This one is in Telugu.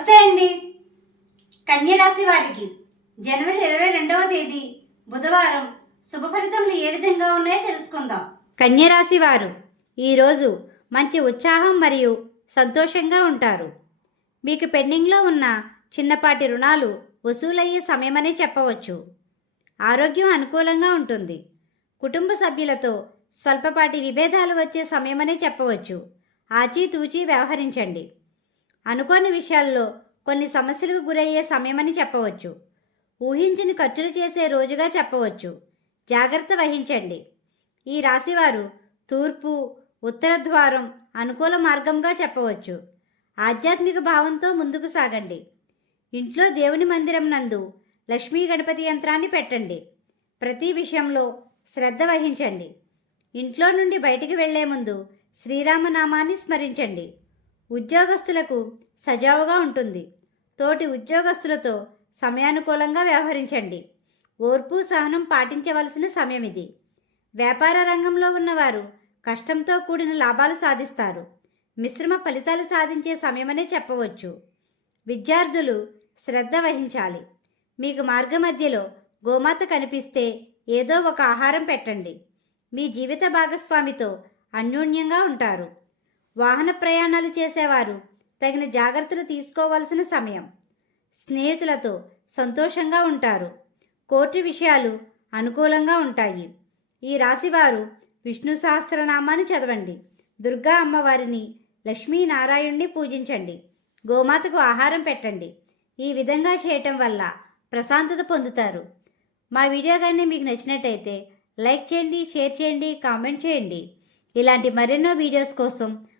నమస్తే అండి. కన్యరాశి వారికి జనవరి ఇరవై రెండవ తేదీ బుధవారం శుభ ఫలితములు ఏ విధంగా ఉన్నాయో తెలుసుకుందాం. కన్యరాశి వారు ఈరోజు మంచి ఉత్సాహం మరియు సంతోషంగా ఉంటారు. మీకు పెండింగ్లో ఉన్న చిన్నపాటి రుణాలు వసూలయ్యే సమయమనే చెప్పవచ్చు. ఆరోగ్యం అనుకూలంగా ఉంటుంది. కుటుంబ సభ్యులతో స్వల్పపాటి విభేదాలు వచ్చే సమయమనే చెప్పవచ్చు. ఆచితూచి వ్యవహరించండి. అనుకోని విషయాల్లో కొన్ని సమస్యలకు గురయ్యే సమయమని చెప్పవచ్చు. ఊహించిన ఖర్చులు చేసే రోజుగా చెప్పవచ్చు. జాగ్రత్త వహించండి. ఈ రాశివారు తూర్పు ఉత్తర ద్వారం అనుకూల మార్గంగా చెప్పవచ్చు. ఆధ్యాత్మిక భావంతో ముందుకు సాగండి. ఇంట్లో దేవుని మందిరం నందు లక్ష్మీ గణపతి యంత్రాన్ని పెట్టండి. ప్రతి విషయంలో శ్రద్ధ వహించండి. ఇంట్లో నుండి బయటికి వెళ్ళే ముందు శ్రీరామనామాన్ని స్మరించండి. ఉద్యోగస్తులకు సజావుగా ఉంటుంది. తోటి ఉద్యోగస్తులతో సమయానుకూలంగా వ్యవహరించండి. ఓర్పు సహనం పాటించవలసిన సమయం ఇది. వ్యాపార రంగంలో ఉన్నవారు కష్టంతో కూడిన లాభాలు సాధిస్తారు. మిశ్రమ ఫలితాలు సాధించే సమయమనే చెప్పవచ్చు. విద్యార్థులు శ్రద్ధ వహించాలి. మీకు మార్గ మధ్యలో గోమాత కనిపిస్తే ఏదో ఒక ఆహారం పెట్టండి. మీ జీవిత భాగస్వామితో అన్యోన్యంగా ఉంటారు. వాహన ప్రయాణాలు చేసేవారు. తగిన జాగ్రత్తలు తీసుకోవాల్సిన సమయం. స్నేహితులతో సంతోషంగా ఉంటారు. కోర్టు విషయాలు అనుకూలంగా ఉంటాయి. ఈ రాశివారు విష్ణు సహస్రనామాన్ని చదవండి. దుర్గా అమ్మవారిని లక్ష్మీనారాయణ్ణి పూజించండి. గోమాతకు ఆహారం పెట్టండి. ఈ విధంగా చేయటం వల్ల ప్రశాంతత పొందుతారు. మా వీడియో కానీ మీకు నచ్చినట్టయితే లైక్ చేయండి షేర్ చేయండి కామెంట్ చేయండి. ఇలాంటి మరెన్నో వీడియోస్ కోసం